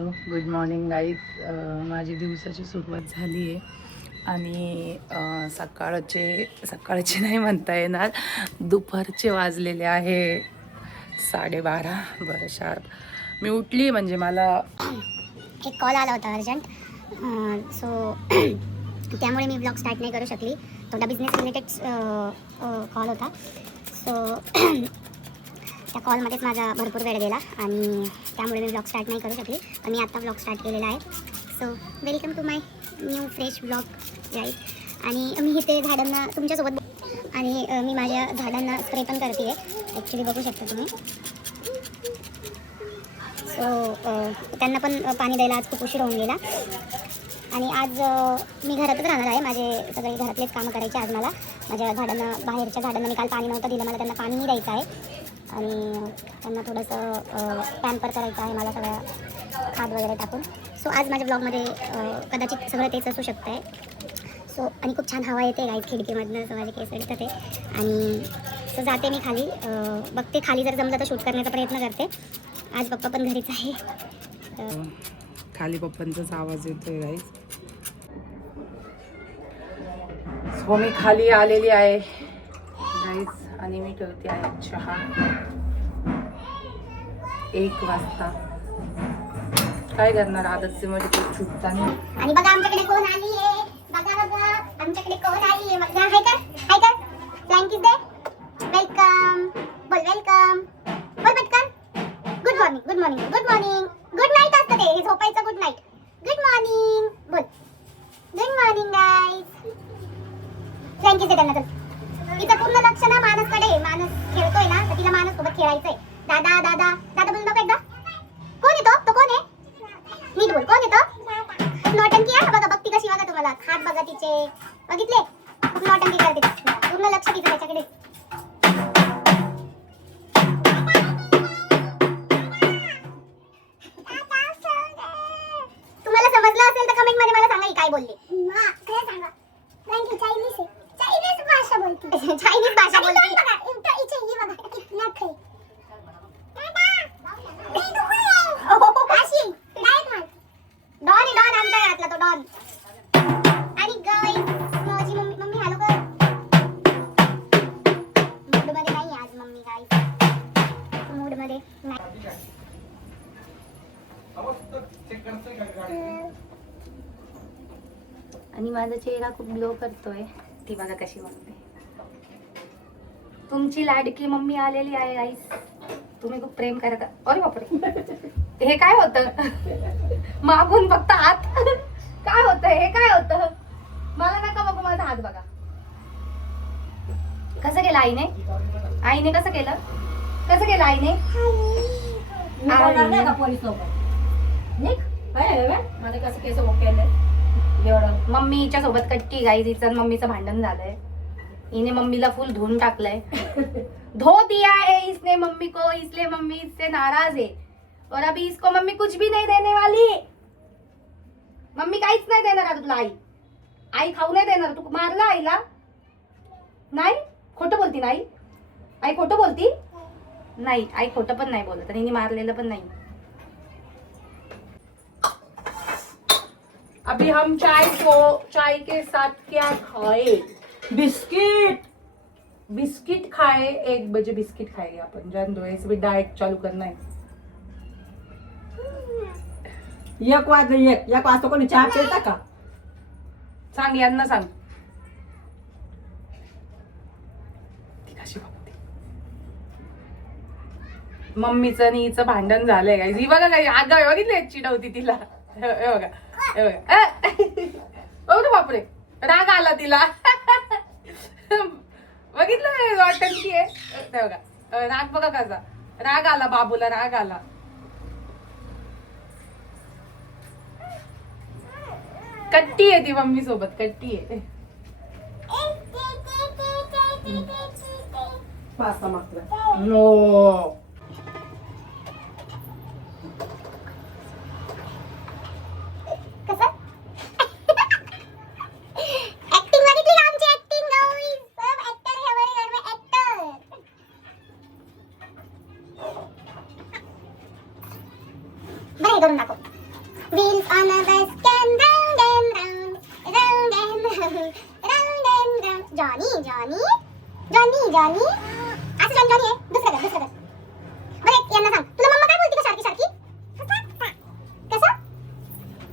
Hello good morning guys. माझी दिवसाची सुरुवात झाली आहे आणि सकाळचे नाही म्हणता येणार, दुपारचे वाजलेले आहे 12:30. बरं शार्प मी उठली म्हणजे मला एक कॉल आला होता अर्जंट, सो त्यामुळे मी ब्लॉग स्टार्ट नाही करू शकली. थोडा बिझनेस रिलेटेड कॉल होता, सो त्या कॉलमध्येच माझा भरपूर वेळ गेला आणि त्यामुळे मी ब्लॉग स्टार्ट नाही करू शकली. पण मी आत्ता ब्लॉग स्टार्ट केलेला आहे. So welcome to my new fresh blog guys. आणि मी इथे झाडांना तुमच्यासोबत आणि मी माझ्या झाडांना स्प्रे पण करते आहे. ॲक्च्युली बघू शकता तुम्ही. सो त्यांना पण पाणी द्यायला आज खूप उशीर होऊन गेला आणि आज मी घरातच राहणार आहे. माझे सगळे घरातलेच कामं करायचे आज मला. माझ्या झाडांना, बाहेरच्या झाडांना मी काल पाणी नव्हतं दिलं, मला त्यांना पाणीही द्यायचं आहे आणि त्यांना थोडंसं पॅम्पर करायचं आहे मला, सगळ्या खाद वगैरे टाकून. सो आज माझ्या ब्लॉगमध्ये कदाचित सगळं तेच असू शकतं आहे. सो आणि खूप छान हवा येते गाईज खिडकीमधनं, सो माझे केस येतात ते. आणि सो जाते मी खाली, बघते खाली जर जमलं तर शूट करण्याचा प्रयत्न करते. आज पप्पा पण घरीच आहे. खाली पप्पांचाच आवाज येतोय गाईज. सो मी खाली आलेली आहे गाईज आणि मी ठेवते आहे चहा 1 वाजता. काय करणार आदतचे मध्ये खूप छुटता नाही. आणि बघा आमच्याकडे कोण आली आहे, बघा बघा आमच्याकडे कोण आली आहे. बघा हाय कर फ्लँक इज दे. वेलकम बोल, वेलकम बोल पटकन. Good morning, good morning, good morning, good night असतं ते, हे झोपायचं गुड नाईट. गुड मॉर्निंग बोल. Good morning guys. Flying kiss दे त्यांना. चल, तिचं पूर्ण लक्ष ना मानसकडे आहे. मानस खेळतोय ना, तर तिला मानस सोबत खेळायचंय. दादा दादा दादा बोल नको एकदा. कोण येतो तो, कोण आहे? नीट बोल, कोण येतो? नौटंकी आहे बघा, बघती कशी बघा तुम्हाला. हात बघा तिचे, बघितले खूप नौटंकी करते. पूर्ण लक्ष तिचं त्याच्याकडे. तुम्हाला समजलं असेल तर कमेंट मध्ये मला सांगा ही काय बोलली. चायनीज भाषा बोलते. चायनीज भाषा बोलते. डॉन आहे, डॉन आमच्या घरातला तो डॉन. आणि गाईज माझी मम्मी हॅलो कर. मूड मध्ये नाही आज मम्मी गाईज, मूड मध्ये नाही. आणि माझा चेहरा खूप ग्लो करतोय. ती बघा कशी बघते. तुमची लाडकी मम्मी आलेली आहे गाईस. तुम्ही खूप प्रेम करता. अरे बापरे, हे काय होतं? मागून फक्त हात. काय होतं हे, काय होतं? मला नका बघू माझा हात. बघा कसं केलं आईने. आईने कसं केलं, कसं केलं आईने. माझं कसं केस केलंय एवढं मम्मीच्या सोबत कट्टी गाईज. हिचं मम्मीचं भांडण झालंय. हिने मम्मीला फुल धुवून टाकलंय. धो दिया है इसने मम्मी को, इसलिए मम्मी इससे नाराज है और अभी इसको मम्मी कुछ भी नहीं देने वाली. मम्मी काहीच नाही देणार आता तुला. आई खाऊ नाही देणार. तू मारला आईला. नाही, खोटं बोलती ना आई. आई खोटं बोलती नाही. आई खोटं पण नाही बोलत आणि हिने मारलेलं पण नाही. अभी हम चाय के साथ क्या खाए. बिस्किट. बिस्किट खाए. 1 बजे बिस्किट खाएंगे अपन. जान दो, ऐसे भी डाइट चालू करना है. 1 वाजता कोणी चहा पिता का. सांग यांना, सांग. ती कशी बघते. मम्मीचं आणि हिचं भांडण झालंय काय. ही बघा काय आगाव बघितले, चिडवती तिला. हे बघा, हे बघा. अरे बापरे, राग आला तिला. बघितलं वाटत की आहे. ते बघा राग, बघा कसा राग आला बाबूला, राग आला. कट्टी आहे ती मम्मी सोबत, कट्टी आहे. पास्ता मागला. नो. करून दाखव. Wheels on a bus can round and round, round and round, round and round. Johnny, Johnny, Johnny, Johnny. असं Johnny Johnny आहे. दुसरं कर. बरं यांना सांग, तुला मम्मा काय बोलते का सारखी सारखी? कसं?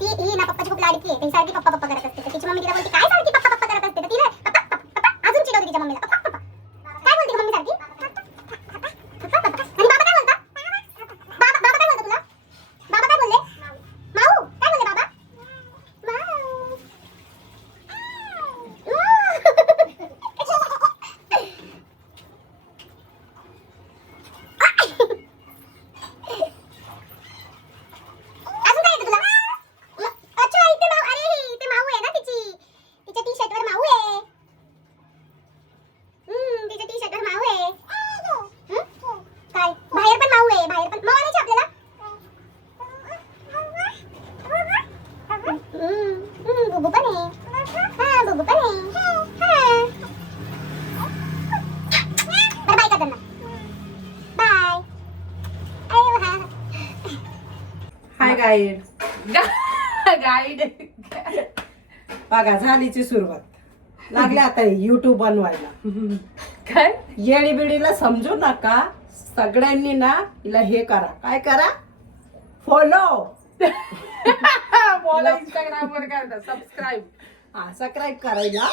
ती ही ना पप्पाची खूप लाडकी आहे. ती सारखी पप्पा पप्पा करत असते. तर तिची मम्मी तिला बोलते काय सारखी पप्पा पप्पा करत असते. तर तिला पप्पा पप्पा पप्पा अजून चिडवते तिच्या मम्मीला. पप्पा पप्पा. काय बोलते मम्मी सारखी? पप्पा पप्पा. आणि बाबा काय बोलता? बाबा बाबा काय बोलता तुला? बाबा काय बोलले? माऊ काय बोलले बाबा? माऊ. अजून काय येतं तुला? अच्छा इथे माऊ. अरे इथे माऊ आहे ना तिची. तिच्या टी शर्ट वर माऊ आहे. तिच्या टी शर्ट वर माऊ आहे. काय बाहेर पण माऊ आहे. बाहेर पण माऊ आणायची आपल्याला. बुबू पण आहे. हा बुबू पण आहे. हा. बरं बाय कर त्यांना. बाय. अरे वा. हाय गाईड. गाईड बघा झालीची सुरुवात. लागले आता युट्यूब बनवायला. काय येडी बिडीला समजू नका. सगळ्यांनी ना हिला हे करा. काय करा? फॉलो. मला इंस्टाग्राम वर काय सबस्क्राईब हा सबस्क्राईब करायला.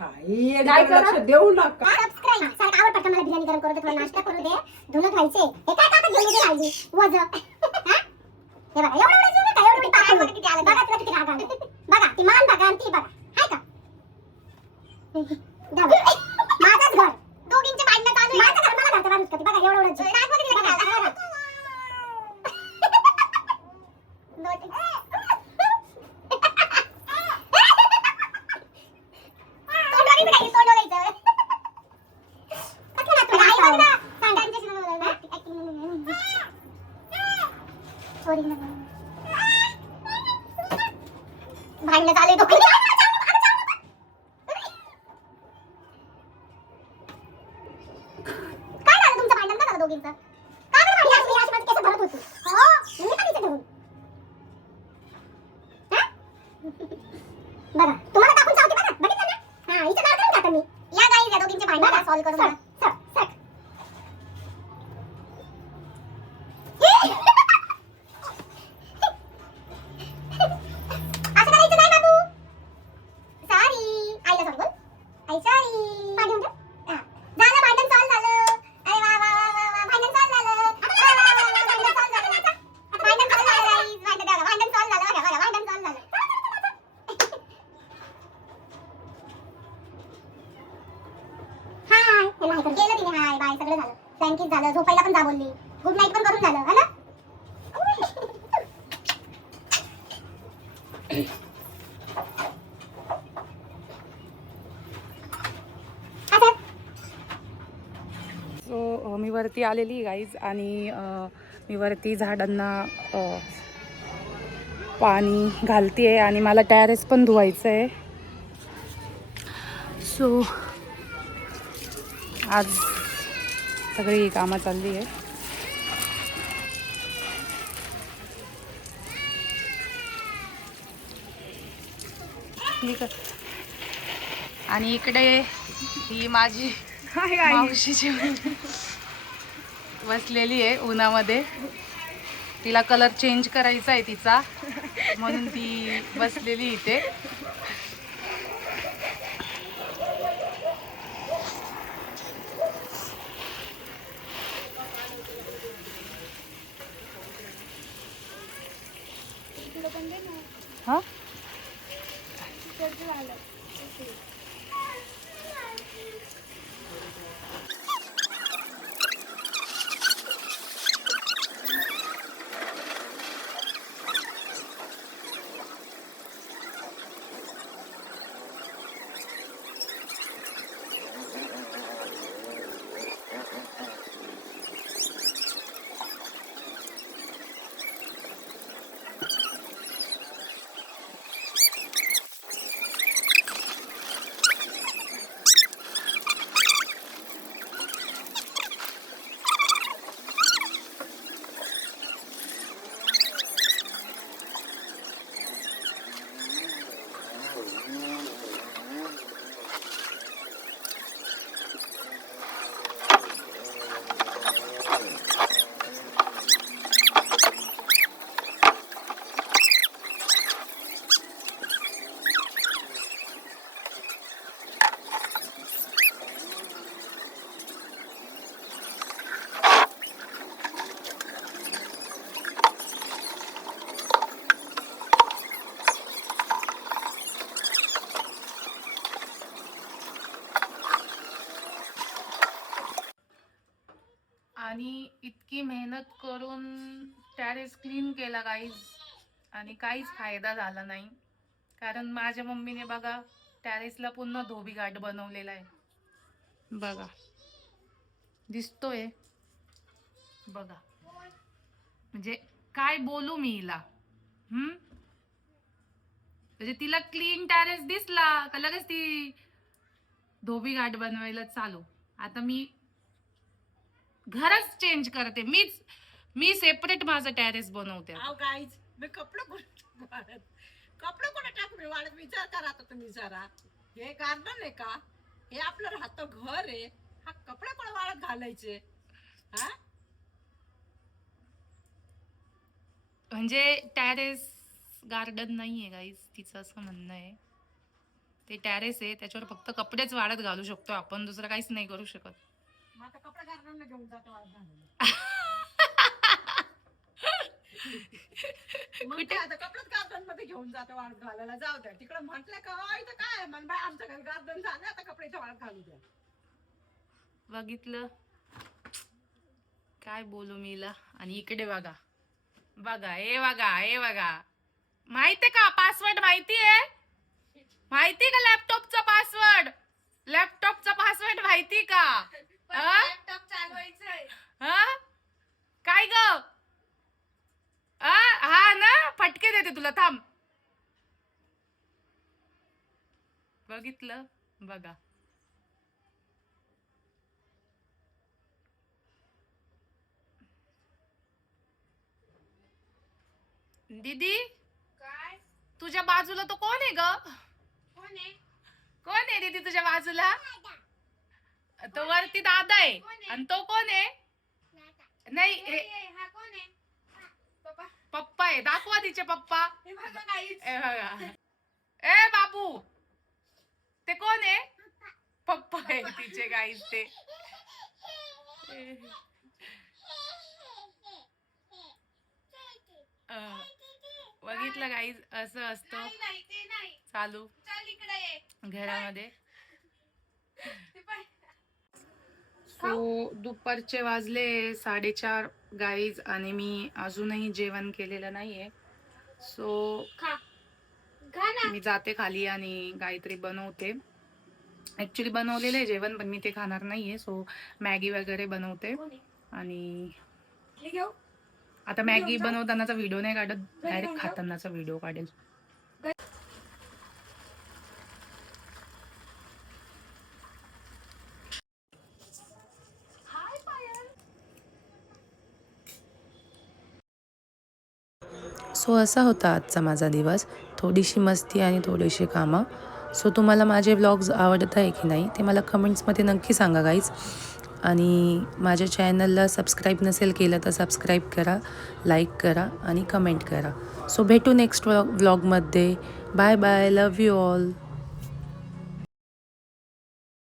हा ही काय येडीकडे करा? लक्ष देऊ नका. सबस्क्राईब. सारखं आवड पडतं मला बिर्याणी गरम करू दे, थोडा नाश्ता करू दे, धुणं धुवायचे. हे काय ताकद घेऊन उभी राहिली? वज. हा? हे बघा एवढं एवढं जेवण काय एवढं पाय बघा किती आलं. बघा तुला किती राग आला. बघा ती मान बघा आणि ती बघा. हाय का? धाबा. माझंच घर. दोघींचे भांडणं चालू आहे. माझं घर मला घरचं बांधून करते. बघा एवढं एवढं जीव. राग वगैरे तिला किती आला. भांडणं चालू आहे दोघींची. काय झालं तुमचं भांडण? का झालं दोघींचं? का बरं भांडण? मी अशी माझी केस भरत होती. हो, मी का तिथे ठेवून? हा? बघा तुम्हाला टाकून चावते बघा. बघितलं ना? हा हिचं नाव करून टाकते मी. या गाईज या दोघींचे भांडण सॉल्व करू मला. Sir sir. असं करायचं नाही बाबू. सॉरी. आईला सॉरी बोल. आई सॉरी. पाणी उडव. हा. झालं भांडण सॉल्व झालं. अरे वा वा वा वा वा. भांडण सॉल्व झालं. भांडण सॉल्व झालं. भांडण सॉल्व झालं गाईज. भांडण सॉल्व झालं. बघा बघा भांडण सॉल्व झालं. हाय. हे नाही केलं तिने. हाय बाय सगळं झालं. फ्रँकीज झालं. झोपायला पण जा बोलली. गुड नाईट पण करून झालं. है ना? असं. सो मी वरती आलेली गाईज आणि मी वरती झाडांना पाणी घालते आणि मला टेरेस पण धुवायचं आहे. सो आज सगळी कामं चालली आहे. ठीक आहे. आणि इकडे ही माझी मावशीची मुलगी बसलेली आहे उन्हामध्ये. तिला कलर चेंज करायचा आहे तिचा, म्हणून ती बसलेली इथे. हा मेहनत करून टॅरेस क्लीन केला गाईज आणि काहीच फायदा झाला नाही. कारण माझ्या मम्मीने बघा टॅरेसला पुन्हा धोबी घाट बनवलेला आहे. बघा दिसतोय बघा. म्हणजे काय बोलू मी हिला. म्हणजे तिला क्लीन टॅरेस दिसला का लगेच ती धोबी घाट बनवायला चालू. आता मी घरच चेंज करते. मी सेपरेट माझं टॅरेस बनवते. गाईज मी कपडे कुठे टाकून वाढत विचार करा आता तुम्ही जरा. हे गार्डन आहे का? हे आपलं राहतं घर आहे. हा कपडे कोण वाळत घालायचे? हा म्हणजे टॅरेस गार्डन नाहीये गाईज तिचं असं म्हणणं आहे. ते टॅरेस आहे त्याच्यावर फक्त कपडेच वाळत घालू शकतो आपण, दुसरं काहीच नाही करू शकत. मग आता कपडे गार्डनला घेऊन जातो वाळत घालायला. कुठे आता कपडेच गार्डन मध्ये घेऊन जातो वाळत घालायला. जाऊ द्या तिकडे. म्हटलं का इथं काय मग बाय आमच्या घरी गार्डन झालं आता कपडे इथं वाळत घालू द्या. बघितलं काय बोलू मीला. आणि इकडे बघा बघा हे बघा हे बघा. माहितीये का पासवर्ड? माहितीये का लॅपटॉपचा पासवर्ड? लॅपटॉपचा पासवर्ड माहिती का? लॅपटॉप चालवायचंय. काय ग? हा ना फटके देते तुला. थांब. बघितलं बघा. दीदी काय तुझ्या बाजूला तो कोण आहे ग? कोण आहे दीदी तुझ्या बाजूला? तो वरती दादा आहे. आणि तो कोण आहे? नाही पप्पा आहे. दाखवा तिचे पप्पा. ए बाबू ते कोण आहे? पप्पा आहे तिचे गाईज. ते बघितलं गाईज असं असतं चालू घरामध्ये. सो दुपारचे वाजले 4:30 गाईज आणि मी अजूनही जेवण केलेलं नाहीये. सो मी जाते खाली आणि काहीतरी बनवते. ऍक्च्युली बनवलेलं आहे जेवण पण मी ते खाणार नाहीये. सो मॅगी वगैरे बनवते आणि आता मॅगी बनवतानाचा व्हिडिओ नाही काढत, डायरेक्ट खातानाचा व्हिडिओ काढेल. सो असा होता आजचा माझा दिवस. थोडीशी मस्ती आणि थोडीशी कामं. सो तुम्हाला माझे व्लॉग्स आवडत आहे की नाही ते मला कमेंट्समध्ये नक्की सांगा गाईज. आणि माझ्या चॅनलला सबस्क्राईब नसेल केलं तर सबस्क्राईब करा, लाईक करा आणि कमेंट करा. सो भेटू नेक्स्ट व्लॉगमध्ये. Bye bye. Love you all.